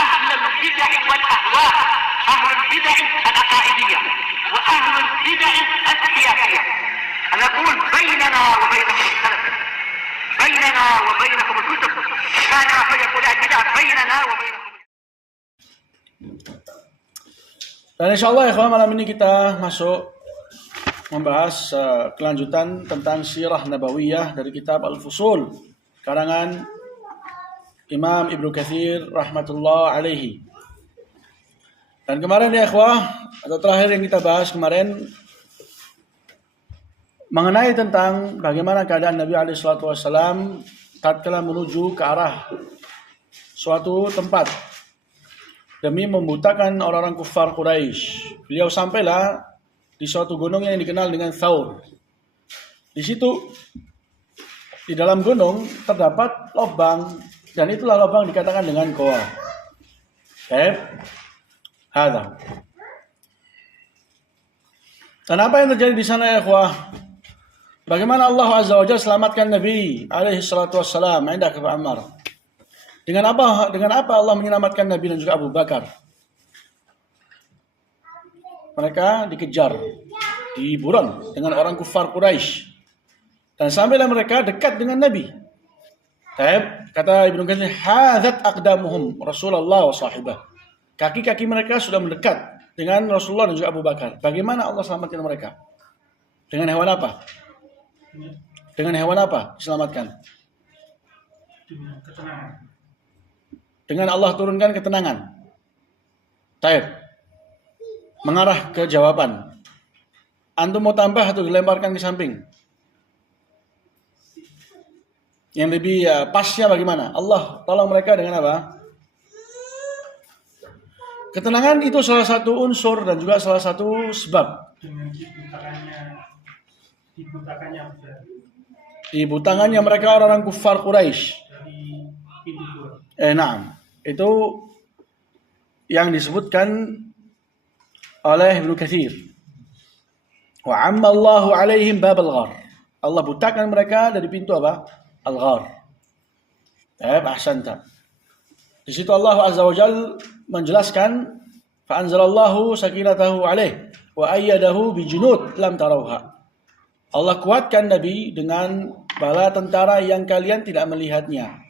أهل البدع والأهواء، أهل البدع العقائدية وأهل البدع السياسية. أنا أقول بيننا وبينكم السلف، بيننا وبينكم الكتب، كان فيقول البدع بيننا وبينكم. Dan insyaallah ya malam ini kita masuk membahas kelanjutan tentang sirah nabawiyah dari kitab Al-Fusul karangan Imam Ibnu Katsir rahmatullah alaihi. Dan kemarin ya ikhwah, atau terakhir yang kita bahas kemarin mengenai tentang bagaimana keadaan Nabi alaihi salatu wasallam tatkala menuju ke arah suatu tempat demi membutakan orang-orang kufar Quraisy. Beliau sampailah di suatu gunung yang dikenal dengan Thaur. Di situ, di dalam gunung terdapat lubang, dan itulah lubang dikatakan dengan goa. Hadza. Dan apa yang terjadi di sana ya ikhwah? Bagaimana Allah Azza wa Jalla selamatkan Nabi alaihi salatu wassalam, indah ke Ammar. Dengan apa Allah menyelamatkan Nabi dan juga Abu Bakar? Mereka dikejar, diburon dengan orang kufar Quraisy. Dan sampailah mereka dekat dengan Nabi. Kata Ibnu Katsir, hadzat aqdamuhum Rasulullah wa sahibah. Kaki-kaki mereka sudah mendekat dengan Rasulullah dan juga Abu Bakar. Bagaimana Allah selamatkan mereka? Dengan hewan apa? Dengan hewan apa diselamatkan? Dengan ketenangan. Dengan Allah turunkan ketenangan. Mengarah ke jawaban. Antum mau tambah atau dilemparkan ke samping? Yang lebih pasnya bagaimana? Allah tolong mereka dengan apa? Ketenangan itu salah satu unsur dan juga salah satu sebab. Dengan dibutakannya mereka orang-orang kufar Quraisy. Dari pintu gua. Itu yang disebutkan oleh Ibnu Katsir. Wa amma Allahu alaihim babal ghar. Allah butakan mereka dari pintu apa? Al-ghar. Ahsanta. Di situ Allah Azza wa Jalla menjelaskan fa anzalallahu sakinatahu alaih wa ayyadahu bi junud lam tarauha. Allah kuatkan Nabi dengan bala tentara yang kalian tidak melihatnya.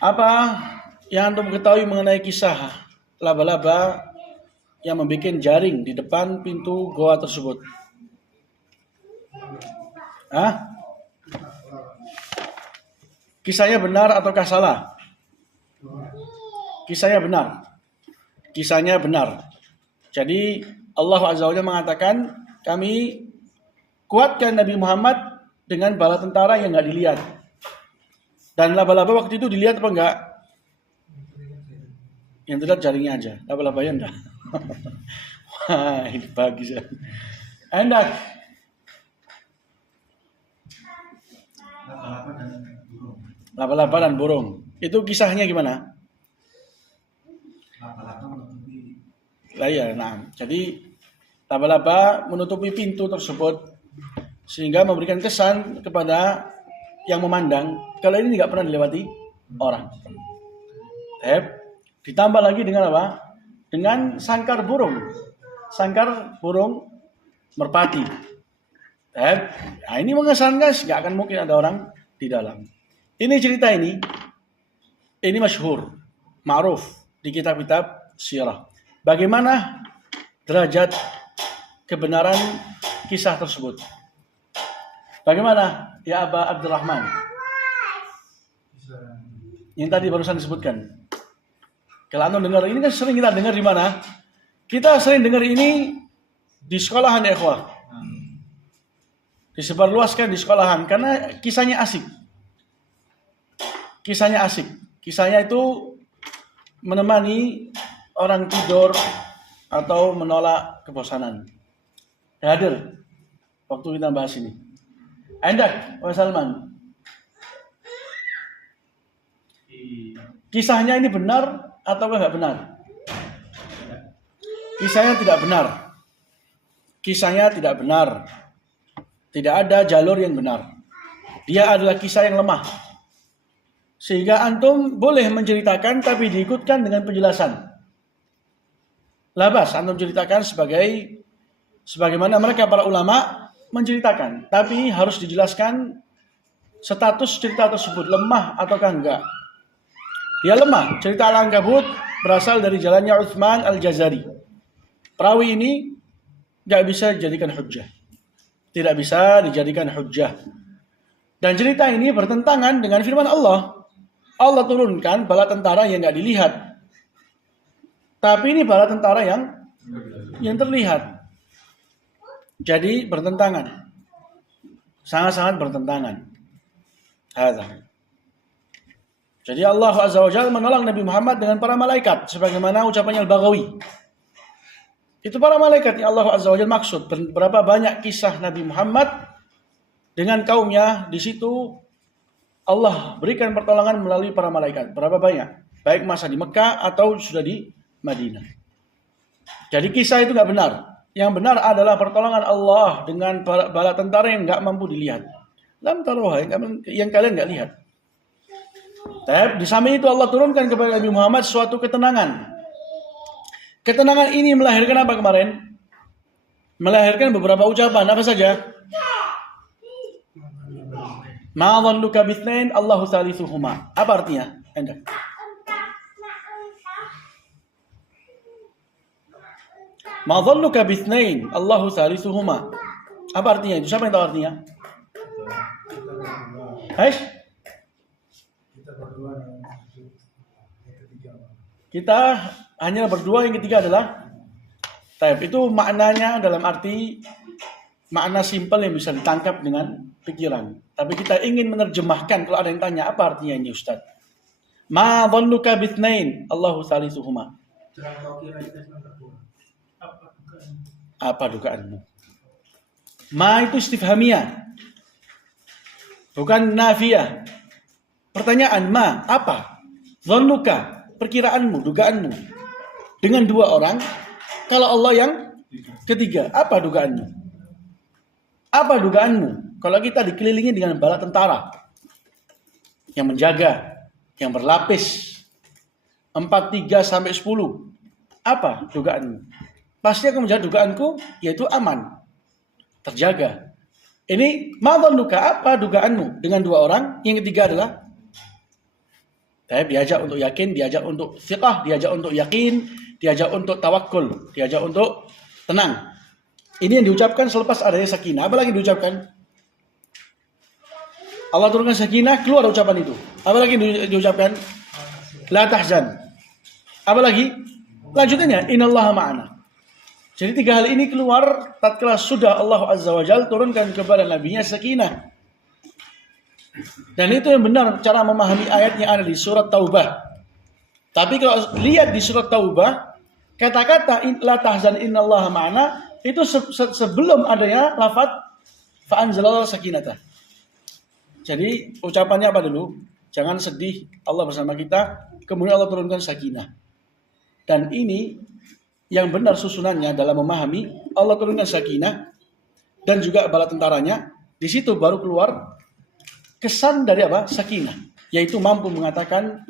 Apa yang antum ketahui mengenai kisah laba-laba yang membuat jaring di depan pintu goa tersebut? Kisahnya benar ataukah salah? Kisahnya benar. Jadi Allah Azza wa Jalla mengatakan, kami kuatkan Nabi Muhammad dengan bala tentara yang enggak dilihat. Dan laba-laba waktu itu dilihat apa enggak? Yang terlihat jaringnya aja, laba-labanya enggak. Wah, ini bagus ya. Enak. Laba-laba dan burung. Itu kisahnya gimana? Jadi laba-laba menutupi pintu tersebut sehingga memberikan kesan kepada yang memandang kalau ini nggak pernah dilewati orang. Ditambah lagi dengan apa? Dengan sangkar burung merpati. Ini mengesankan nggak akan mungkin ada orang di dalam. Ini cerita ini masyhur, ma'ruf di kitab-kitab sirah. Bagaimana derajat kebenaran kisah tersebut? Bagaimana ya Aba Abdurrahman? Yang tadi barusan disebutkan. Kalau anda dengar ini kan sering kita dengar di mana? Kita sering dengar ini di sekolahan ya ikhwah. Disebarluaskan di sekolahan karena kisahnya asik. Kisahnya itu menemani orang tidur atau menolak kebosanan. Hadir waktu kita bahas ini. Endak, Pak Salman. Kisahnya ini benar atau enggak benar? Kisahnya tidak benar. Tidak ada jalur yang benar. Dia adalah kisah yang lemah. Sehingga antum boleh menceritakan tapi diikutkan dengan penjelasan. Labas antum ceritakan sebagaimana mereka para ulama menceritakan, tapi harus dijelaskan status cerita tersebut lemah ataukah enggak. Dia lemah. Cerita Al-Ankabut berasal dari jalannya Utsman Al-Jazari. Perawi ini enggak bisa dijadikan hujjah. Tidak bisa dijadikan hujjah. Dan cerita ini bertentangan dengan firman Allah. Allah turunkan bala tentara yang enggak dilihat. Tapi ini bala tentara yang terlihat. Jadi bertentangan. Sangat-sangat bertentangan. Hadza. Jadi Allah Azza wa Jalla menolong Nabi Muhammad dengan para malaikat sebagaimana ucapannya Al-Baghawi. Itu para malaikat yang Allah Azza wa Jalla maksud. Berapa banyak kisah Nabi Muhammad dengan kaumnya, di situ Allah berikan pertolongan melalui para malaikat. Berapa banyak? Baik masa di Mekah atau sudah di Madinah. Jadi kisah itu enggak benar. Yang benar adalah pertolongan Allah dengan bala tentara yang enggak mampu dilihat. Lam taruha, yang kalian enggak lihat. Tapi di samping itu Allah turunkan kepada Nabi Muhammad suatu ketenangan. Ketenangan ini melahirkan apa kemarin? Melahirkan beberapa ucapan. Apa saja? Ma dhannuka bitsnain Allahu thalithuhuma. Apa artinya? Anda. Ma dhannuka bitsnain Allahu thalithuhuma. Apa artinya itu? Siapa yang tahu artinya? Hai? Kita hanya berdua, yang ketiga adalah taib. Itu maknanya dalam arti makna simpel yang bisa ditangkap dengan pikiran. Tapi kita ingin menerjemahkan kalau ada yang tanya apa artinya ini Ustaz. Ma dhannuka bitsnain Allahu thalithuhuma. Apa dugaanmu? Ma itu istifhamiyah. Bukan nafiyah. Pertanyaan ma, apa? Dhannuka, perkiraanmu, dugaanmu. Dengan dua orang, kalau Allah yang ketiga, apa dugaanmu? Apa dugaanmu? Kalau kita dikelilingi dengan bala tentara yang menjaga, yang berlapis 4, 3 sampai 10. Apa dugaanmu? Pasti akan menjadi dugaanku yaitu aman, terjaga. Ini ma dhannuka, apa dugaanmu dengan dua orang? Yang ketiga adalah diajak untuk yakin, diajak untuk thiqah, diajak untuk yakin, diajak untuk tawakkul, diajak untuk tenang. Ini yang diucapkan selepas adanya sakinah. Apa lagi diucapkan? Allah turunkan sakinah, keluar ucapan itu. Apa lagi diucapkan? La tahzan. Apa lagi? Lanjutannya, innallaha ma'ana. Jadi 3 hal ini keluar tatkala sudah Allah Azza wa Jalla turunkan kepada nabinya sakinah. Dan itu yang benar cara memahami ayat yang ada di surat Taubah. Tapi kalau lihat di surat Taubah, kata-kata la tahzan innallaha ma'ana itu sebelum adanya lafaz fa anzalallahu sakinata. Jadi ucapannya apa dulu? Jangan sedih, Allah bersama kita, kemudian Allah turunkan sakinah. Dan ini yang benar susunannya dalam memahami, Allah turunkan sakinah dan juga bala tentaranya, di situ baru keluar kesan dari apa? Sakinah, yaitu mampu mengatakan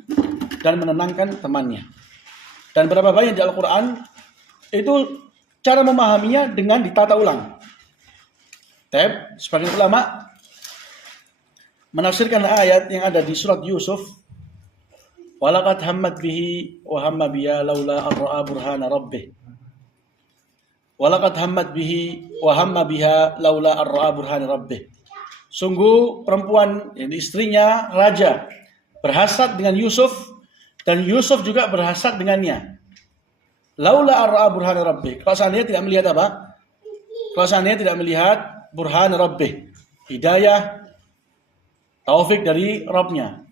dan menenangkan temannya. Dan berapa banyak di Al-Quran itu cara memahaminya dengan ditata ulang. Sebagian ulama menafsirkan ayat yang ada di surat Yusuf, walaqad hammat bihi wa hamma biha laula an ra'a burhana rabbih. Walaqad hammat bihi wa hamma biha laula an ra'a burhana rabbih. Sungguh perempuan, istrinya raja, berhasad dengan Yusuf dan Yusuf juga berhasad dengannya. Laula ar-ra'a burhan rabbih. Kalau seandainya tidak melihat apa? Kalau seandainya tidak melihat burhan rabbih, hidayah, taufik dari Rabbnya.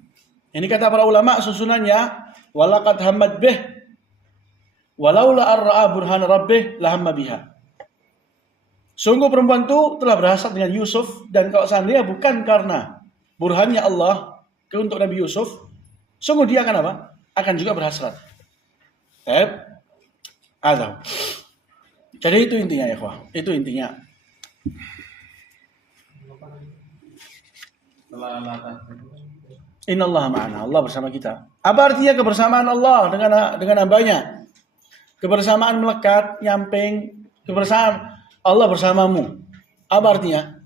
Ini kata para ulama susunannya walaqad hammat bih walaula ar-ra'a burhan rabbih lahamma biha. Sungguh perempuan itu telah berhasad dengan Yusuf, dan kalau seandainya bukan karena burhannya Allah untuk Nabi Yusuf, sungguh dia akan apa? Akan juga berhasrat. Ada. Jadi itu intinya ya, ikhwah. Itu intinya. Innallaha ma'ana. Allah bersama kita. Apa artinya kebersamaan Allah dengan hambanya? Kebersamaan melekat, nyamping, kebersamaan Allah bersamamu. Apa artinya?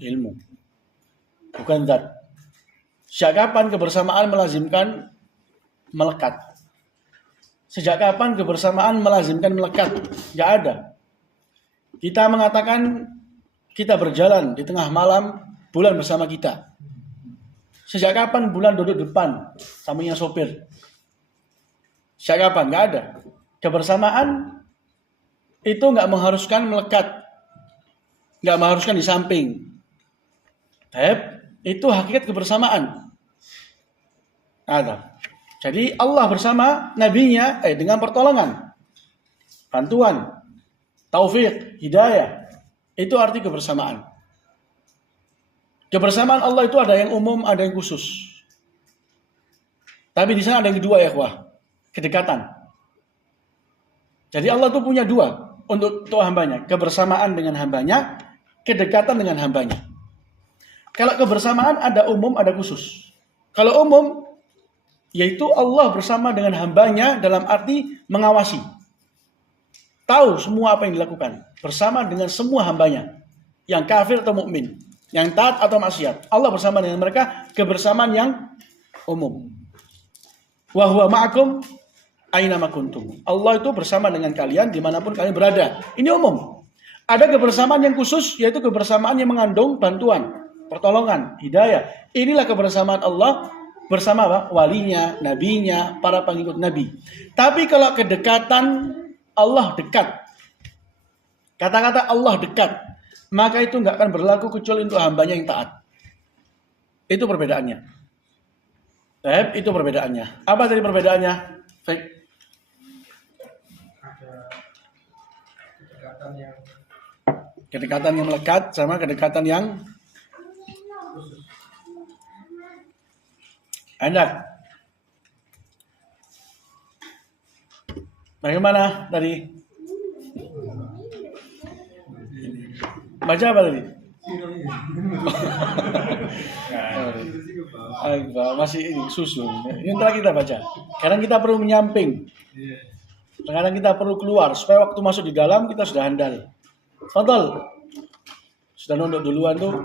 Ilmu. Bukan zat. Sejak kapan kebersamaan melazimkan melekat? Sejak kapan kebersamaan melazimkan melekat? Tidak ada. Kita mengatakan kita berjalan di tengah malam, bulan bersama kita. Sejak kapan bulan duduk depan, sampingnya sopir? Sejak kapan? Nggak ada. Kebersamaan itu nggak mengharuskan melekat, nggak mengharuskan di samping. Itu hakikat kebersamaan. Ada. Jadi Allah bersama nabinya dengan pertolongan, bantuan, taufik, hidayah. Itu arti kebersamaan. Kebersamaan Allah itu ada yang umum, ada yang khusus. Tapi di sana ada yang kedua ya, kedekatan. Jadi Allah itu punya dua untuk hambanya. Kebersamaan dengan hambanya, kedekatan dengan hambanya. Kalau kebersamaan ada umum, ada khusus. Kalau umum, yaitu Allah bersama dengan hambanya dalam arti mengawasi. Tahu semua apa yang dilakukan. Bersama dengan semua hambanya. Yang kafir atau mukmin, yang taat atau maksiat. Allah bersama dengan mereka, kebersamaan yang umum. Wa huwa ma'akum aina ma kuntum. Allah itu bersama dengan kalian dimanapun kalian berada. Ini umum. Ada kebersamaan yang khusus, yaitu kebersamaan yang mengandung bantuan, pertolongan, hidayah. Inilah kebersamaan Allah bersama walinya, nabinya, para pengikut nabi. Tapi kalau kedekatan, Allah dekat. Kata-kata Allah dekat, maka itu nggak akan berlaku kecuali untuk hambanya yang taat. Itu perbedaannya. Itu perbedaannya. Apa tadi perbedaannya? Baik. Ada Kedekatan yang melekat sama kedekatan yang hendak. Bagaimana tadi? Baca apa tadi? Masih ini susun. Ini telah kita baca. Sekarang kita perlu menyamping. Sekarang kita perlu keluar supaya waktu masuk di dalam kita sudah handal. Fadal. Sudah nunduk duluan tuh.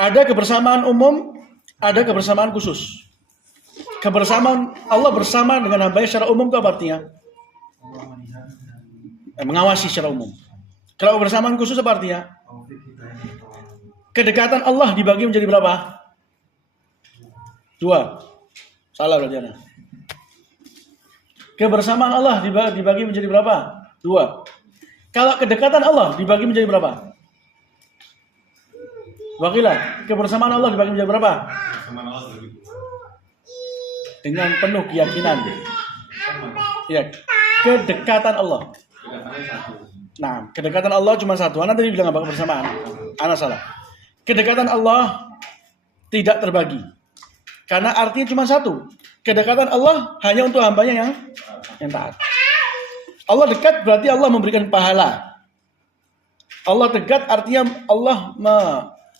Ada kebersamaan umum, ada kebersamaan khusus. Kebersamaan Allah bersama dengan hambanya secara umum itu apa artinya? Mengawasi secara umum. Kalau kebersamaan khusus apa artinya? Kedekatan Allah dibagi menjadi berapa? 2. Salah berarti Anda. Kebersamaan Allah dibagi menjadi berapa? 2. Kalau kedekatan Allah dibagi menjadi berapa? Wakilah, kebersamaan Allah dibagi menjadi berapa? Dengan penuh keyakinan. Ya, kedekatan Allah. Nah, kedekatan Allah cuma satu. Anda tadi bilang apa kebersamaan? Anda salah. Kedekatan Allah tidak terbagi. Karena artinya cuma satu. Kedekatan Allah hanya untuk hambanya yang taat. Allah dekat berarti Allah memberikan pahala. Allah dekat artinya Allah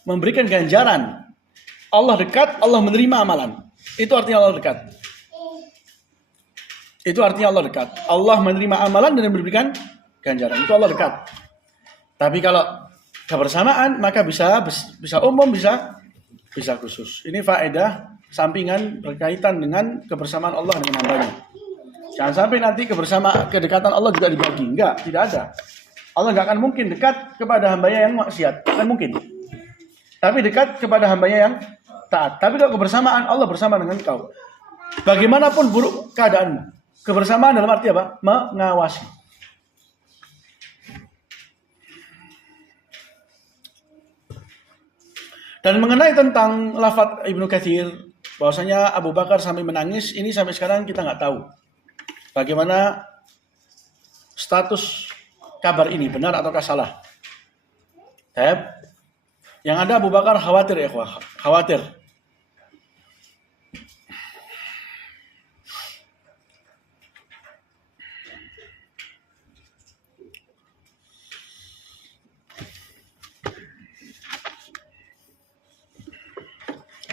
memberikan ganjaran. Allah dekat, Allah menerima amalan. Itu artinya Allah dekat. Itu artinya Allah dekat. Allah menerima amalan dan memberikan ganjaran. Itu Allah dekat. Tapi kalau kebersamaan maka bisa umum, bisa khusus. Ini faedah sampingan berkaitan dengan kebersamaan Allah dengan hambanya. Jangan sampai nanti kedekatan Allah juga dibagi. Enggak, tidak ada. Allah enggak akan mungkin dekat kepada hambanya yang maksiat. Akan mungkin. Tapi dekat kepada hambanya yang taat. Tapi kalau kebersamaan Allah bersama dengan kau. Bagaimanapun buruk keadaanmu. Kebersamaan dalam arti apa? Mengawasi. Dan mengenai tentang lafaz Ibnu Katsir, bahwasanya Abu Bakar sampai menangis, ini sampai sekarang kita nggak tahu. Bagaimana status kabar ini, benar ataukah salah? Yang ada Abu Bakar khawatir ya, khawatir.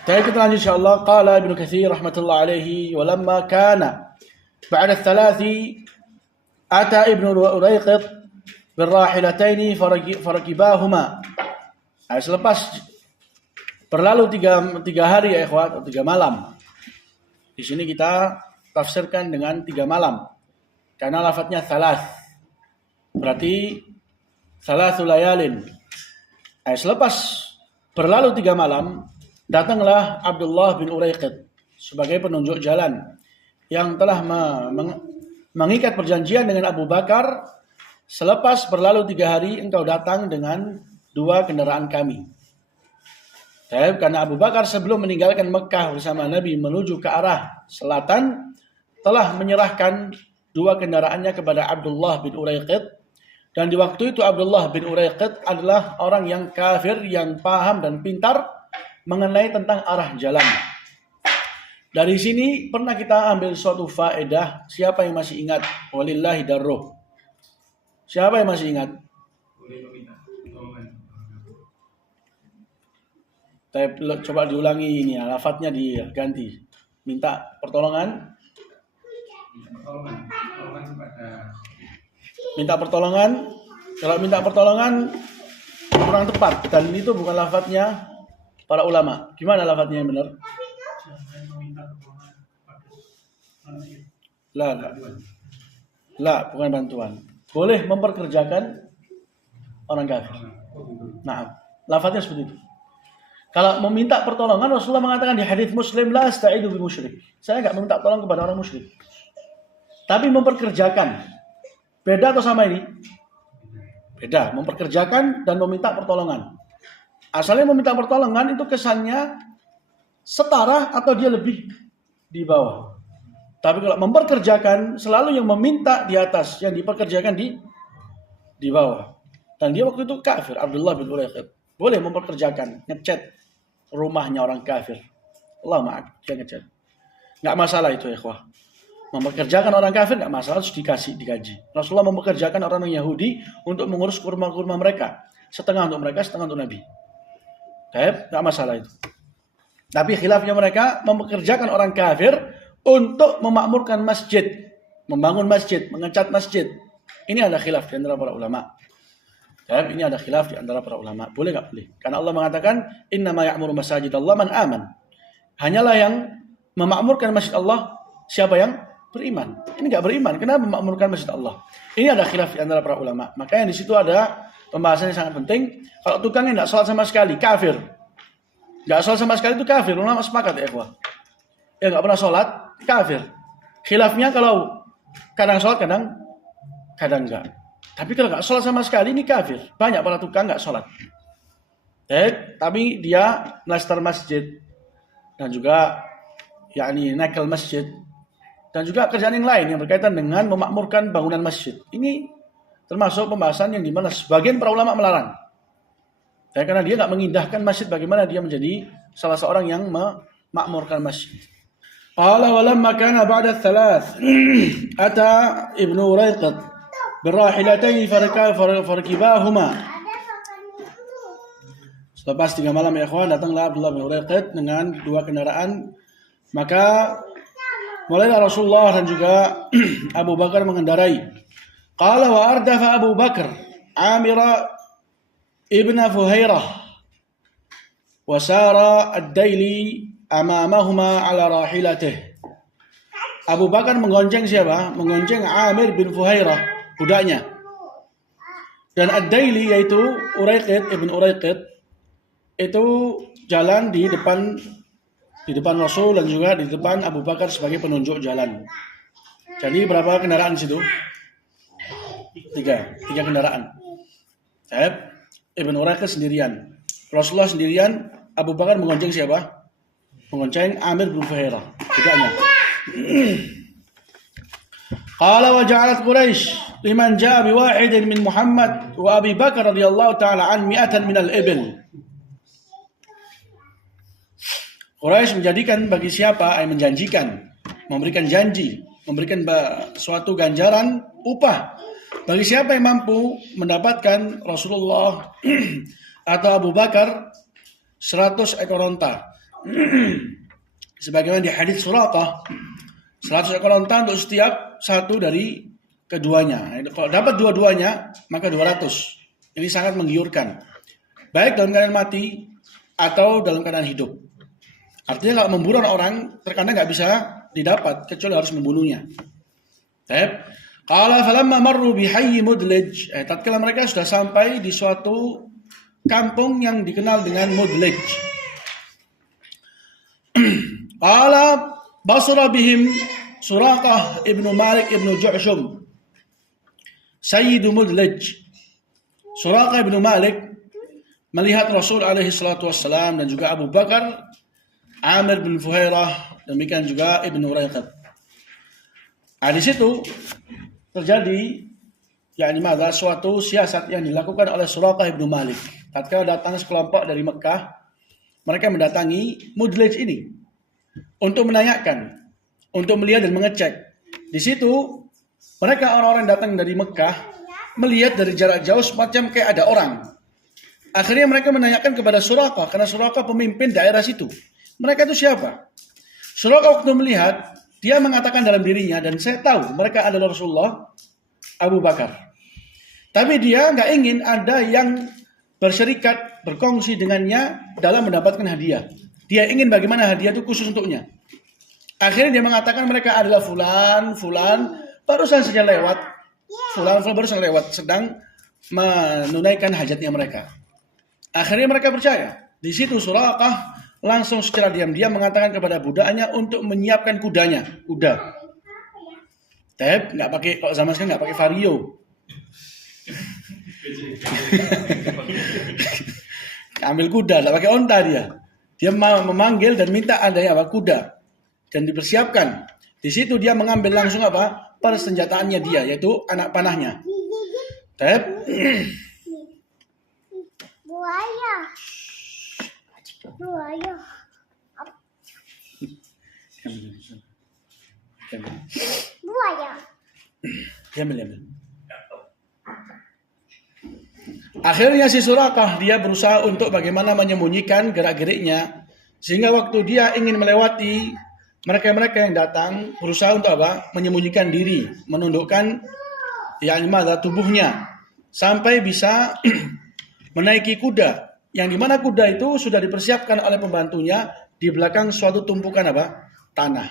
Kita lanjut insyaallah. Qala Ibnu Katsir rahmatullah alaihi wa lamma kana ba'da thalathi ata Ibnu Uraiqit birrahilataini farakibahuma. Selepas berlalu tiga hari ya ikhwat, 3 malam. Di sini kita tafsirkan dengan 3 malam. Karena lafadznya thalath. Berarti thalathu layalin. Selepas berlalu 3 malam, datanglah Abdullah bin Uraiqit sebagai penunjuk jalan yang telah mengikat perjanjian dengan Abu Bakar. Selepas berlalu 3 hari, engkau datang dengan 2 kendaraan kami. Karena Abu Bakar sebelum meninggalkan Mekah bersama Nabi menuju ke arah selatan, telah menyerahkan 2 kendaraannya kepada Abdullah bin Uraiqit. Dan di waktu itu Abdullah bin Uraiqit adalah orang yang kafir, yang paham dan pintar mengenai tentang arah jalan. Dari sini pernah kita ambil suatu faedah. Siapa yang masih ingat? Walillahi darruh. Siapa yang masih ingat? Coba diulangi ini ya, lafadznya diganti. Minta pertolongan. Minta pertolongan. Kalau minta pertolongan kurang tepat dan itu bukan lafadznya para ulama. Gimana lafadznya yang benar? La, bukan bantuan. Boleh memperkerjakan orang kafir. Nah, lafadznya seperti itu. Kalau meminta pertolongan, Rasulullah mengatakan di hadis Muslim, la asta'idu bi musyrik. Saya enggak meminta tolong kepada orang musyrik. Tapi memperkerjakan. Beda atau sama ini? Beda. Memperkerjakan dan meminta pertolongan. Asalnya meminta pertolongan itu kesannya setara atau dia lebih di bawah. Tapi kalau memperkerjakan, selalu yang meminta di atas, yang diperkerjakan di bawah. Dan dia waktu itu kafir, Abdullah bin Uraiqit. Boleh memperkerjakan, ngecat rumahnya orang kafir. Allah maaf, dia ngecat. Nggak masalah itu ya ikhwah. Mempekerjakan orang kafir nggak masalah, harus digaji. Rasulullah mempekerjakan orang Yahudi untuk mengurus kurma-kurma mereka. Setengah untuk mereka, setengah untuk Nabi. Nggak masalah itu. Tapi khilafnya mereka mempekerjakan orang kafir untuk memakmurkan masjid. Membangun masjid, mengecat masjid. Ini ada khilaf di antara para ulama. Ini ada khilaf di antara para ulama. Boleh nggak boleh? Karena Allah mengatakan, innama ya'muru masajid Allah man aman. Hanyalah yang memakmurkan masjid Allah siapa yang beriman. Ini nggak beriman. Kenapa memakmurkan masjid Allah? Ini ada khilaf di antara para ulama. Makanya di situ ada pembahasan yang sangat penting. Kalau tukangnya nggak sholat sama sekali, kafir. Nggak sholat sama sekali itu kafir. Ulama sepakat ya ikhwah. Ya nggak pernah sholat, kafir. Khilafnya kalau kadang sholat, kadang enggak. Tapi kalau nggak sholat sama sekali ini kafir. Banyak para tukang nggak sholat. Tapi dia melaster masjid dan juga yakni nekel masjid dan juga kerjaan yang lain yang berkaitan dengan memakmurkan bangunan masjid. Ini termasuk pembahasan yang dimana sebagian para ulama melarang. Karena dia nggak mengindahkan masjid, bagaimana dia menjadi salah seorang yang memakmurkan masjid. Qala wa lamma kana ba'da thalath ata Ibnu Uraiqit birrahilatayn farakibahuma. Selepas 3 malam ya ikhwan, datanglah Abdullah bin Uraiqit dengan 2 kendaraan. Maka mulailah Rasulullah dan juga Abu Bakar mengendarai. Qala wa ardafa Abu Bakar Amira ibn Fuhairah wa sara ad-Daili amamahuma ala rahilatih. Abu Bakar menggonceng siapa? Menggonceng Amir bin Fuhairah, budaknya. Dan ad-Daili yaitu Uraiqit ibn Uraiqit itu jalan di depan Rasul dan juga di depan Abu Bakar sebagai penunjuk jalan. Jadi berapa kendaraan di situ? 3 kendaraan. Ibn Uraiqit sendirian, Rasulullah sendirian, Abu Bakar mengonceng siapa? Mengonceng Amir bin Fuhairah, budaknya. Qala wa ja'alat Quraisy liman ja'a bi wahidin min Muhammad wa Abi Bakar radhiyallahu ta'ala an 100 min al-ibil. Quraisy menjadikan bagi siapa, menjanjikan, memberikan janji, memberikan suatu ganjaran upah bagi siapa yang mampu mendapatkan Rasulullah atau Abu Bakar 100 ekor onta. Sebagaimana di hadits Suraqah, 100 ekor unta untuk setiap satu dari keduanya. Kalau dapat dua-duanya, maka 200. Ini sangat menggiurkan. Baik dalam keadaan mati atau dalam keadaan hidup. Artinya kalau membunuh orang, terkadang nggak bisa didapat, kecuali harus membunuhnya. Qala falamma marru bihayyi mudlij. Tatkala mereka sudah sampai di suatu kampung yang dikenal dengan Mudlij. Qala basra bihim Suraqah ibnu Malik ibnu Ju'shum Sayyidu Mudlij. Suraqah ibnu Malik melihat Rasul alaihi salatu wassalam dan juga Abu Bakar, Amir bin Fuhairah, demikian juga Ibnu Uraiqab. Di situ terjadi suatu siasat yang dilakukan oleh Suraqah ibnu Malik. Tatkala datang sekelompok dari Mekah, mereka mendatangi Mudlij ini untuk menanyakan, untuk melihat dan mengecek. Di situ mereka orang-orang yang datang dari Mekah melihat dari jarak jauh semacam kayak ada orang. Akhirnya mereka menanyakan kepada Suraqah, karena Suraqah pemimpin daerah situ. Mereka itu siapa? Suraqah waktu melihat, dia mengatakan dalam dirinya, dan saya tahu mereka adalah Rasulullah, Abu Bakar. Tapi dia nggak ingin ada yang berserikat, berkongsi dengannya dalam mendapatkan hadiah. Dia ingin bagaimana hadiah itu khusus untuknya. Akhirnya dia mengatakan mereka adalah fulan, barusan saja lewat. Fulan barusan lewat, sedang menunaikan hajatnya mereka. Akhirnya mereka percaya. Di situ Suraqah langsung secara diam-diam mengatakan kepada budaknya untuk menyiapkan kuda. Nggak pakai, kalau zaman sekarang nggak pakai vario. Ambil kuda, nggak pakai onta dia. Dia memanggil dan minta adanya kuda dan dipersiapkan. Di situ dia mengambil langsung persenjataannya dia, yaitu anak panahnya. Buaya. Akhirnya si Suraqah dia berusaha untuk bagaimana menyembunyikan gerak-geriknya, sehingga waktu dia ingin melewati mereka-mereka yang datang, berusaha untuk menyembunyikan diri, menundukkan tubuhnya sampai bisa menaiki kuda, yang dimana kuda itu sudah dipersiapkan oleh pembantunya di belakang suatu tumpukan tanah,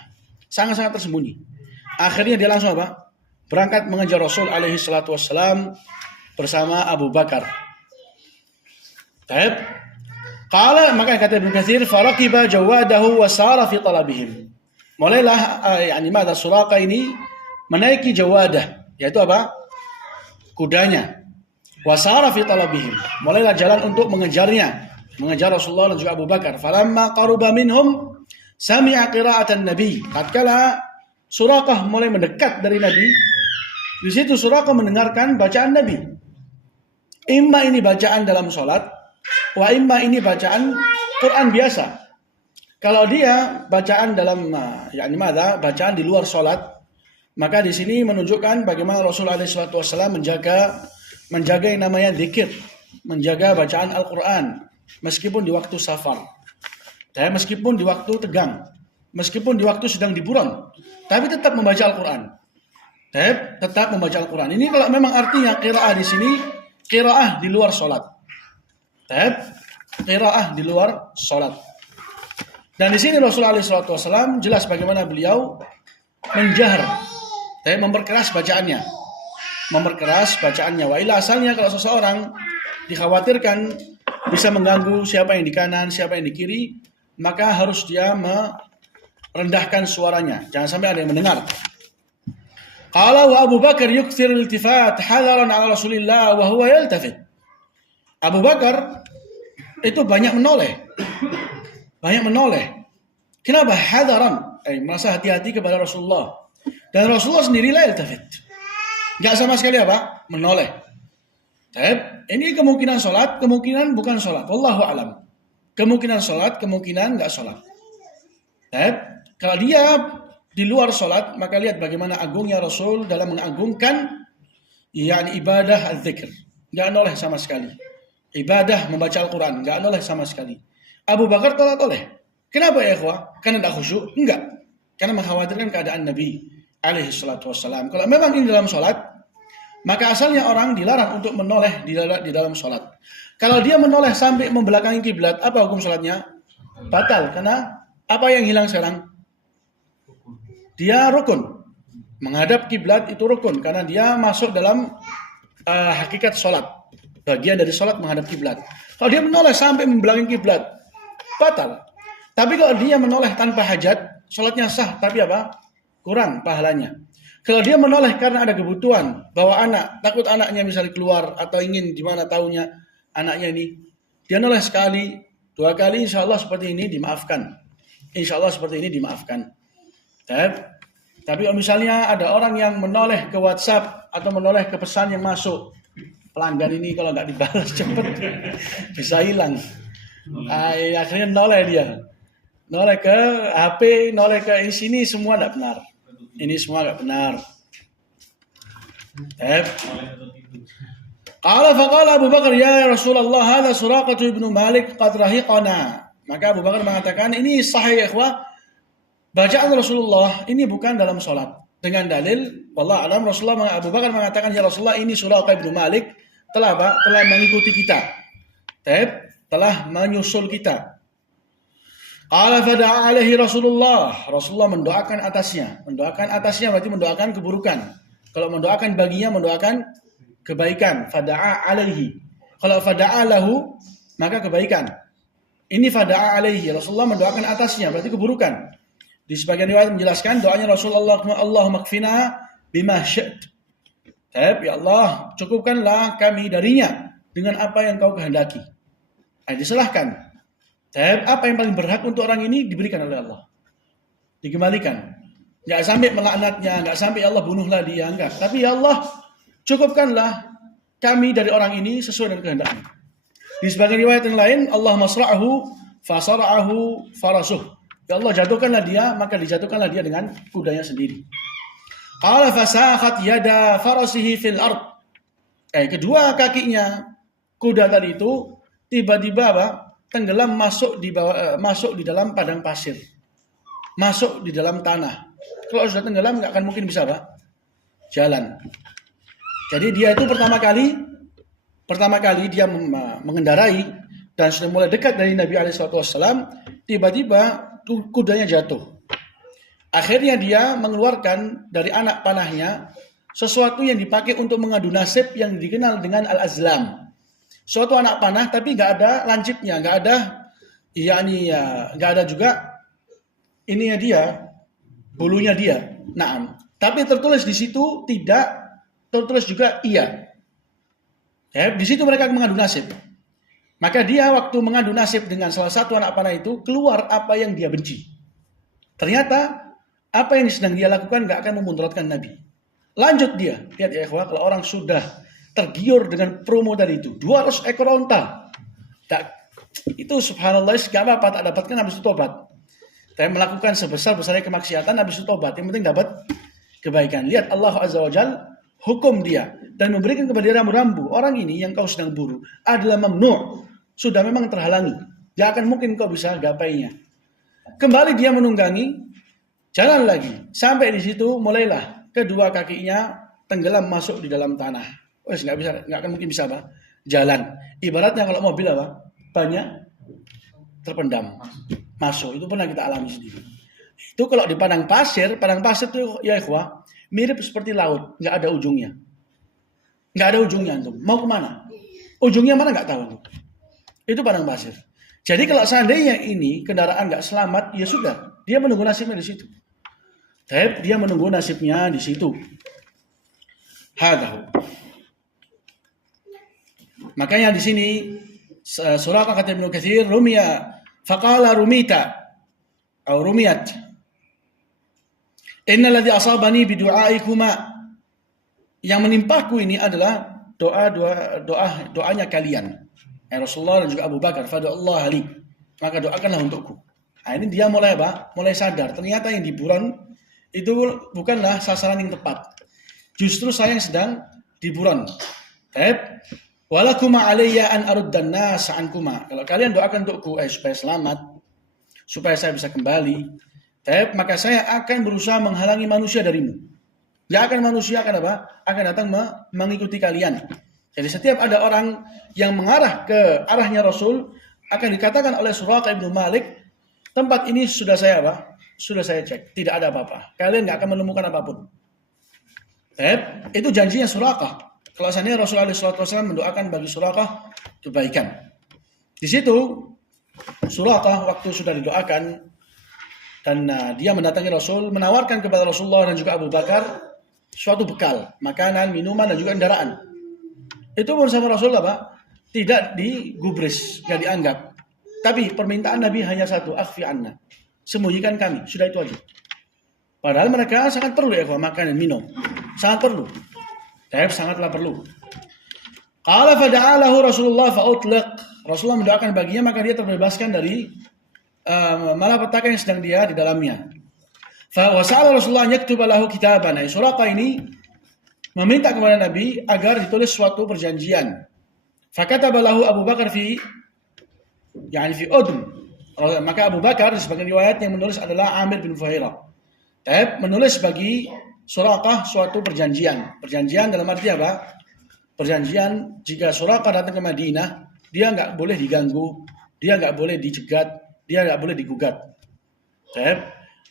sangat-sangat tersembunyi. Akhirnya dia langsung berangkat mengejar Rasul alaihi salatu wassalam bersama Abu Bakar. Qala, maka kata Ibnu Katsir, faraqiba jawadahu wa sara fi talabihim. Mulailah Suraqah ini menaiki jawadah, yaitu kudanya. Wa sara fi talabihim. Mulailah jalan untuk mengejar Rasulullah dan juga Abu Bakar. Falamma qaruba minhum sami'a qira'atan Nabi. Tatkala Suraqah mulai mendekat dari Nabi, di situ Suraqah mendengarkan bacaan Nabi. Imma ini bacaan dalam sholat, wa imma ini bacaan Quran biasa. Kalau dia bacaan dalam bacaan di luar sholat, maka di sini menunjukkan bagaimana Rasulullah SAW menjaga yang namanya zikir, menjaga bacaan Al-Quran, meskipun di waktu safar, meskipun di waktu tegang, meskipun di waktu sedang di buron, tapi tetap membaca Al-Quran. Tetap membaca Al-Quran. Ini kalau memang artinya qiraah di sini, qiraah di luar sholat. Qiraah di luar sholat. Dan di sini Rasulullah SAW jelas bagaimana beliau menjahar, memperkeras bacaannya. Wa ila asalnya kalau seseorang dikhawatirkan bisa mengganggu siapa yang di kanan, siapa yang di kiri, maka harus dia merendahkan suaranya. Jangan sampai ada yang mendengar. Qala wa Abu Bakar yukthir iltifat hadaran ala Rasulillah wa huwa yaltafit. Abu Bakar itu banyak menoleh. Kenapa? Hadaran, merasa hati-hati kepada Rasulullah. Dan Rasulullah sendiri la yaltafit. Enggak sama sekali menoleh. Ini kemungkinan sholat, kemungkinan bukan sholat. Wallahu alam. Kemungkinan sholat, kemungkinan enggak sholat. Kalau dia di luar sholat, maka lihat bagaimana agungnya Rasul dalam mengagungkan ibadah az-zikr. Enggak noleh sama sekali. Ibadah membaca Al-Quran, enggak noleh sama sekali. Abu Bakar tolak-toleh. Kenapa ya ikhwah? Karena tidak khusyuk? Enggak. Karena mengkhawatirkan keadaan Nabi alaihi salatu wassalam. Kalau memang ini dalam sholat, maka asalnya orang dilarang untuk menoleh di dalam sholat. Kalau dia menoleh sampai membelakangi kiblat, apa hukum sholatnya? Batal. Karena apa yang hilang sekarang? Dia rukun. Menghadap kiblat itu rukun karena dia masuk dalam hakikat sholat. Bagian dari sholat menghadap kiblat. Kalau dia menoleh sampai membelakangi kiblat, batal. Tapi kalau dia menoleh tanpa hajat, sholatnya sah. Tapi apa? Kurang pahalanya. Kalau dia menoleh karena ada kebutuhan, bawa anak, takut anaknya misalnya keluar atau ingin gimana taunya anaknya ini, dia noleh sekali, 2 kali, insya Allah seperti ini dimaafkan. Insya Allah seperti ini dimaafkan. Tapi kalau misalnya ada orang yang menoleh ke WhatsApp atau menoleh ke pesan yang masuk, pelanggan ini kalau nggak dibalas cepet bisa hilang. Akhirnya noleh dia. Noleh ke HP, noleh ke sini, semua tidak benar. Ini semua tidak benar. Faqala Abu Bakar, ya Rasulullah, hadza Suraqah ibnu Malik qad rahiqana. Maka Abu Bakar mengatakan, ini sahih ya ikhwah, bacaan Rasulullah ini bukan dalam sholat. Dengan dalil, wallah alam, Abu Bakar mengatakan, ya Rasulullah, ini Suraqah ibnu Malik telah mengikuti kita. Telah menyusul kita. Qala fada'a alaihi Rasulullah mendoakan atasnya. Mendoakan atasnya berarti mendoakan keburukan. Kalau mendoakan baginya, mendoakan kebaikan. Fada'a alaihi. Kalau fada'a lahu, maka kebaikan. Ini fada'a alaihi. Rasulullah mendoakan atasnya, berarti keburukan. Di sebagian riwayat menjelaskan doanya Rasulullah, Allahumma kfina bima syi't. Ya Allah, cukupkanlah kami darinya dengan apa yang kau kehendaki. Diserahkan. Apa yang paling berhak untuk orang ini diberikan oleh Allah. Dikembalikan. Enggak sampai melaknatnya, enggak sampai Allah bunuhlah dia, enggak. Tapi ya Allah, cukupkanlah kami dari orang ini sesuai dengan kehendakmu. Di sebagian riwayat yang lain, Allah masra'ahu fasara'ahu farasuh. Ya Allah, jatuhkanlah dia, maka dijatuhkanlah dia dengan kudanya sendiri. Qala fasakhat yada farasihi fil ard. Kedua kakinya kuda tadi itu tiba-tiba tenggelam masuk di dalam padang pasir. Masuk di dalam tanah. Kalau sudah tenggelam nggak akan mungkin bisa jalan. Jadi dia itu pertama kali dia mengendarai dan sudah mulai dekat dari Nabi SAW, tiba-tiba kudanya jatuh. Akhirnya dia mengeluarkan dari anak panahnya sesuatu yang dipakai untuk mengadu nasib yang dikenal dengan al-azlam. Suatu anak panah tapi nggak ada lancipnya, nggak ada juga ininya dia, bulunya dia. Naam. Tapi tertulis di situ tidak, tertulis juga iya. Di situ mereka mengadu nasib. Maka dia waktu mengadu nasib dengan salah satu anak panah itu keluar apa yang dia benci. Ternyata apa yang sedang dia lakukan nggak akan memudaratkan Nabi. Lanjut dia, lihat ya ikhwah, kalau orang sudah tergiur dengan promo tadi itu 200 ekor onta, itu subhanallah segala apa tak dapatkan habis itu tobat. Tapi melakukan sebesar-besarnya kemaksiatan habis itu tobat, yang penting dapat kebaikan. Lihat Allah Azza wa Jal hukum dia dan memberikan kepada dia rambu-rambu. Orang ini yang kau sedang buru adalah mamnu', sudah memang terhalangi, tidak akan mungkin kau bisa gapainya. Kembali dia menunggangi, jalan lagi sampai di situ mulailah kedua kakinya tenggelam masuk di dalam tanah. Nggak akan mungkin bisa jalan. Ibaratnya kalau mobil banyak terpendam masuk. Itu pernah kita alami sendiri. Itu kalau di padang pasir itu ya ikhwah mirip seperti laut, nggak ada ujungnya. Nggak ada ujungnya antum. Mau kemana? Ujungnya mana nggak tahu. Itu padang pasir. Jadi kalau seandainya ini kendaraan nggak selamat, ya sudah, dia menunggu nasibnya di situ. Dia menunggu nasibnya di situ. Hadahu. Makanya di sini Suraqah kata Ibnu Katsir, rumiya faqala rumita atau rumiyat. Innal ladzi asabani bi du'aikuma. Yang menimpaku ini adalah doanya kalian. Rasulullah dan juga Abu Bakar, fadallah li. Maka doakanlah untukku. Nah, ini dia mulai mulai sadar. Ternyata yang di buron itu bukanlah sasaran yang tepat. Justru saya yang sedang di buron. Walakuma alayya an aruddan nas ankuma. Kalau kalian doakan untukku supaya selamat, supaya saya bisa kembali. Maka saya akan berusaha menghalangi manusia darimu. Ya akan manusia akan apa? Akan datang mengikuti kalian. Jadi setiap ada orang yang mengarah ke arahnya Rasul, akan dikatakan oleh Suraqah ibnu Malik, tempat ini sudah saya apa? Sudah saya cek, tidak ada apa-apa. Kalian nggak akan menemukan apapun. Itu janjinya Suraqah. Kalau seandainya Rasulullah SAW mendoakan bagi Suraqah kebaikan. Di situ Suraqah waktu sudah didoakan dan dia mendatangi Rasul, menawarkan kepada Rasulullah dan juga Abu Bakar suatu bekal, makanan, minuman dan juga kendaraan. Itu bersama Rasulullah Pak, tidak digubris, tidak dianggap. Tapi permintaan Nabi hanya satu, akhfi anna, sembunyikan kami, sudah itu aja. Padahal mereka sangat perlu ya makan dan minum, sangat perlu. Sangatlah perlu. Qala fada'alahu Rasulullah fa'utlaq. Rasulullah mendoakan baginya maka dia terbebaskan dari malapetaka yang sedang dia di dalamnya. Fa wasa'ala Rasulullah yaktuba lahu kitaban. Suraqah ini meminta kepada Nabi agar ditulis suatu perjanjian. Fakataba lahu Abu Bakar fi udm. Maka Abu Bakar di sebagian riwayat yang menulis adalah Amir bin Fuhairah. Menulis bagi Suraqah suatu perjanjian. Perjanjian dalam arti apa? Perjanjian jika Suraqah datang ke Madinah, dia nggak boleh diganggu, dia nggak boleh dicegat, dia nggak boleh digugat.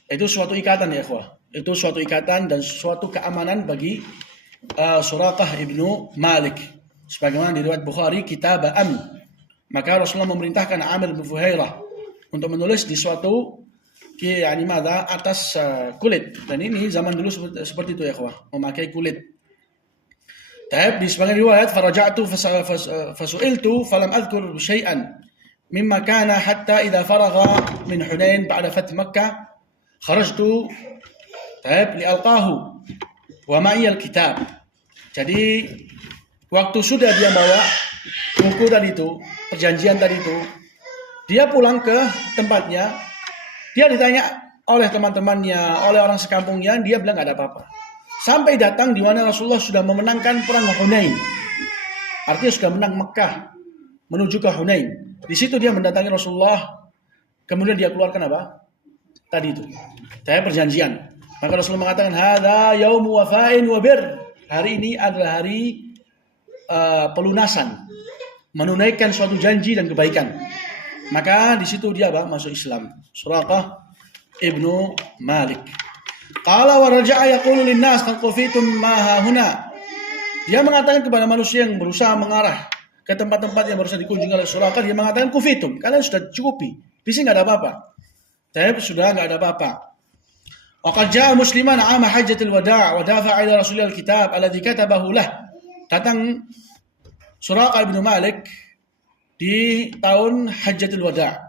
Itu suatu ikatan ya ikhwah. Itu suatu ikatan dan suatu keamanan bagi Suraqah ibnu Malik. Sebagaimana di riwayat Bukhari, kitab am. Maka Rasulullah memerintahkan Amir bin Fuhairah untuk menulis di suatu atas kulit. Dan ini zaman dulu seperti itu ya ikhwah, memakai kulit. Di sebagian riwayat faraja'tu fasu'iltu falam adhkur syai'an mimma kana hatta idza faragha min Hunain ba'da fath Makkah kharajtu li'alqahu wa ma'i al-kitab. Jadi waktu sudah dia bawa buku tadi itu, perjanjian tadi itu, dia pulang ke tempatnya. Dia ditanya oleh teman-temannya, oleh orang sekampungnya, dia bilang nggak ada apa-apa. Sampai datang di mana Rasulullah sudah memenangkan perang Hunain. Artinya sudah menang Mekah menuju ke Hunain. Di situ dia mendatangi Rasulullah. Kemudian dia keluarkan apa? Tadi itu. Perjanjian. Maka Rasulullah mengatakan, "Hadza yaumu wafa'in wa bir." Hari ini adalah hari pelunasan, menunaikan suatu janji dan kebaikan. Maka di situ dia masuk Islam. Suraqah ibnu Malik. Qala wa raja'a yaqulu lin-nas qad qufitum ma hahuna. Dia mengatakan kepada manusia yang berusaha mengarah ke tempat-tempat yang berusaha dikunjungi oleh Suraqah, dia mengatakan kufitum, kalian sudah cukupi. Di sini enggak ada apa-apa. Sudah enggak ada apa-apa. Wa qad ja'a musliman 'ama hajjatul wada' wa dafa'a ila Rasulil kitab alladhi katabahu lah. Datang Suraqah ibnu Malik di tahun Hajjatul Wada.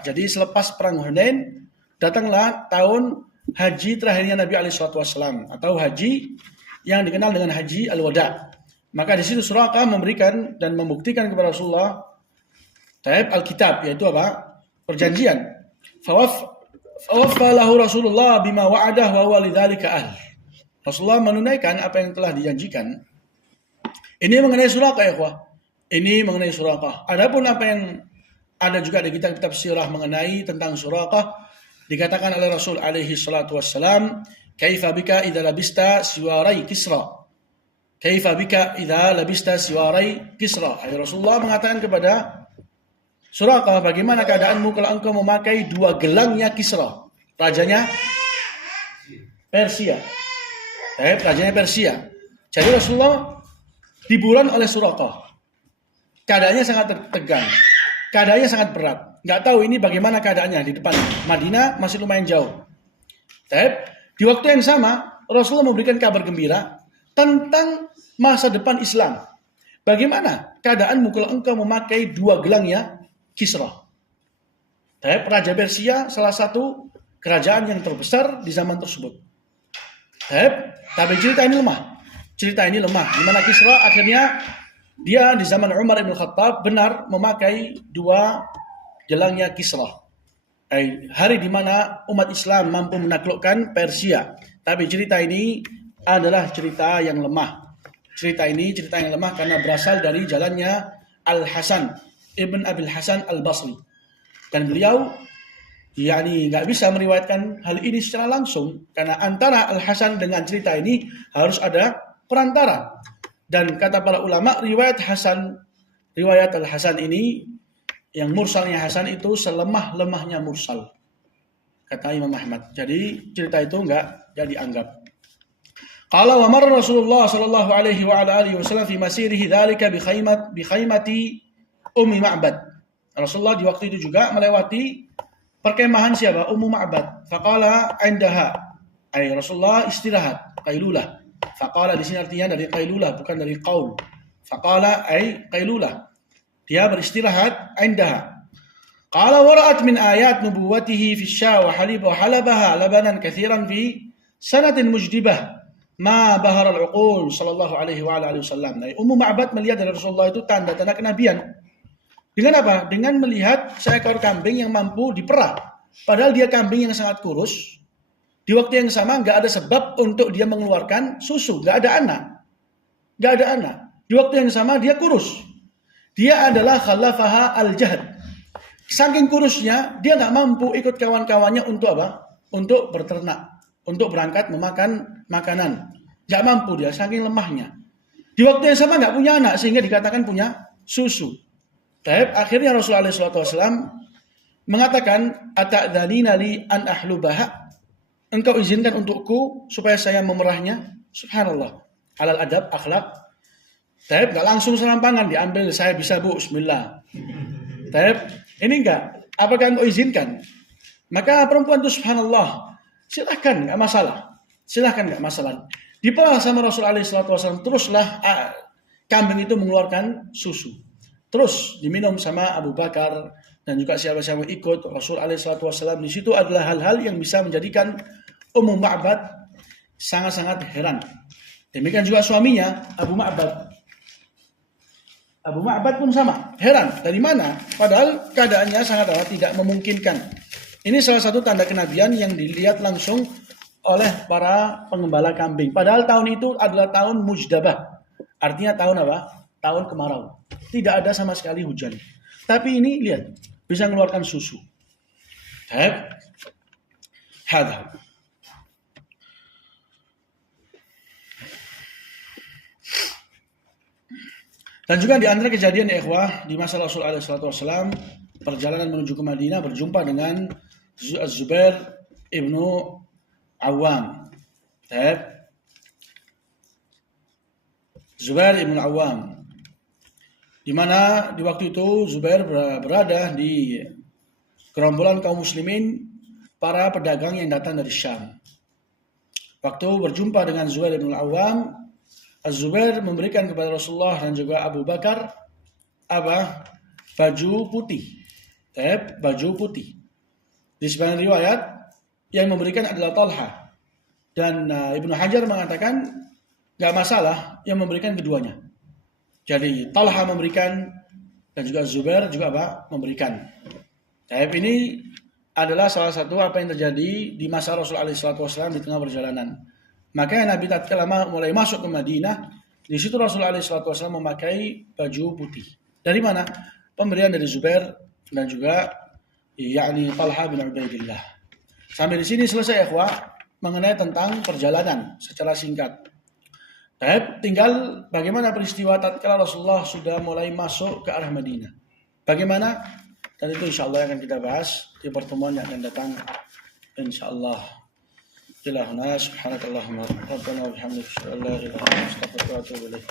Jadi selepas perang Hunain, datanglah tahun haji terakhirnya Nabi SAW atau haji yang dikenal dengan haji al-Wada. Maka di situ Suraqah memberikan dan membuktikan kepada Rasulullah al-kitab, yaitu apa? Perjanjian. Fawaffa lahu Rasulullah bima wa'adah wa huwa lidzalika ahl. Rasulullah menunaikan apa yang telah dijanjikan. Ini mengenai Suraqah ya ikhwah. Ini mengenai Suraqah. Adapun apa yang ada juga di kitab-kitab sirah mengenai tentang Suraqah, dikatakan oleh Rasul alaihi salatu wassalam, "Kaifa bika idza labista siwarai Kisra?" Kaifa bika idza labista siwarai Kisra? Rasulullah mengatakan kepada Suraqah, bagaimana keadaanmu kalau engkau memakai dua gelangnya Kisra, rajanya Persia. Rajanya Persia. Jadi Rasulullah diburon oleh Suraqah. Keadaannya sangat tegang. Keadaannya sangat berat. Nggak tahu ini bagaimana keadaannya di depan. Madinah masih lumayan jauh. Di waktu yang sama, Rasulullah memberikan kabar gembira tentang masa depan Islam. Bagaimana keadaanmu kalau engkau memakai dua gelangnya Kisra? Raja Persia salah satu kerajaan yang terbesar di zaman tersebut. Tapi cerita ini lemah. Di mana Kisra akhirnya dia di zaman Umar ibn Khattab benar memakai dua gelangnya Kisra. Hari di mana umat Islam mampu menaklukkan Persia. Tapi cerita ini adalah cerita yang lemah. Cerita yang lemah karena berasal dari jalannya Al-Hasan Ibn Abil Hasan Al-Basri. Dan beliau nggak bisa meriwayatkan hal ini secara langsung karena antara Al-Hasan dengan cerita ini harus ada perantara. Dan kata para ulama, riwayat Al-Hasan ini yang mursalnya Hasan itu selemah-lemahnya mursal, kata Imam Ahmad. Jadi cerita itu nggak dianggap. Qala wa marra Rasulullah sallallahu alaihi wa ala alihi wasallam fi masirihi dzalika bi khaymati Ummi Ma'bad. Rasulullah di waktu itu juga melewati perkemahan siapa? Ummu Ma'bad. Faqala indaha, ay Rasulullah istirahat, qailulah. Faqala di sini artinya dari qailulah, bukan dari qaul. Faqala ay qailulah. Dia beristirahat indaha. Qala wara'at min ayat nubuwatihi fi sya wa halabaha labanan katsiran fi sanatin mujdibah ma bahara al-uqul sallallahu alaihi wa alihi wasallam. Ummu Ma'bad melihat dari Rasulullah itu tanda-tanda kenabian. Dengan apa? Dengan melihat seekor kambing yang mampu diperah. Padahal dia kambing yang sangat kurus. Di waktu yang sama nggak ada sebab untuk dia mengeluarkan susu. Nggak ada anak. Di waktu yang sama dia kurus. Dia adalah khalafaha al-jahd. Saking kurusnya, dia nggak mampu ikut kawan-kawannya untuk apa? Untuk berternak. Untuk berangkat memakan makanan. Nggak mampu dia, saking lemahnya. Di waktu yang sama nggak punya anak, sehingga dikatakan punya susu. Akhirnya Rasulullah SAW mengatakan, ata'dzanina li an ahlubaha, engkau izinkan untukku supaya saya memerahnya. Subhanallah, halal adab, akhlak. Nggak langsung serampangan diambil, saya bisa bu, bismillah. Ini enggak, apakah engkau izinkan? Maka perempuan itu subhanallah, silahkan, nggak masalah. Diperah sama Rasulullah SAW, teruslah kambing itu mengeluarkan susu. Terus diminum sama Abu Bakar dan juga siapa-siapa ikut Rasul SAW. Di situ adalah hal-hal yang bisa menjadikan Ummu Ma'bad sangat-sangat heran. Demikian juga suaminya Abu Ma'bad. Abu Ma'bad pun sama, heran. Dari mana? Padahal keadaannya sangat tidak memungkinkan. Ini salah satu tanda kenabian yang dilihat langsung oleh para pengembala kambing. Padahal tahun itu adalah tahun mujdabah. Artinya tahun apa? Tahun kemarau. Tidak ada sama sekali hujan. Tapi ini lihat, bisa mengeluarkan susu. Hadha. Dan juga di antara kejadian ikhwah di masa Rasulullah SAW perjalanan menuju ke Madinah berjumpa dengan Zubair ibnu Awam. Zubair ibnu Awam. Di mana di waktu itu Zubair berada di gerombolan kaum muslimin, para pedagang yang datang dari Syam. Waktu berjumpa dengan Zubair ibn Awam, Az-Zubair memberikan kepada Rasulullah dan juga Abu Bakar baju putih. Baju putih. Di sebagian riwayat yang memberikan adalah Talha. Dan Ibnu Hajar mengatakan gak masalah yang memberikan keduanya. Jadi Talha memberikan dan juga Zubair juga memberikan. Ini adalah salah satu apa yang terjadi di masa Rasulullah SAW di tengah perjalanan. Makanya Nabi tatkala mulai masuk ke Madinah, di situ Rasulullah SAW memakai baju putih. Dari mana? Pemberian dari Zubair dan juga Talha bin Ubaidillah. Sampai di sini selesai ikhwah mengenai tentang perjalanan secara singkat. Tinggal bagaimana peristiwa tatkala Rasulullah sudah mulai masuk ke arah Madinah. Bagaimana? Dan itu insyaallah akan kita bahas di pertemuan yang akan datang insyaallah. Subhanakallahumma rabbana wa bihamdika, la ilaha illa anta, astaghfiruka wa atubu ilaik.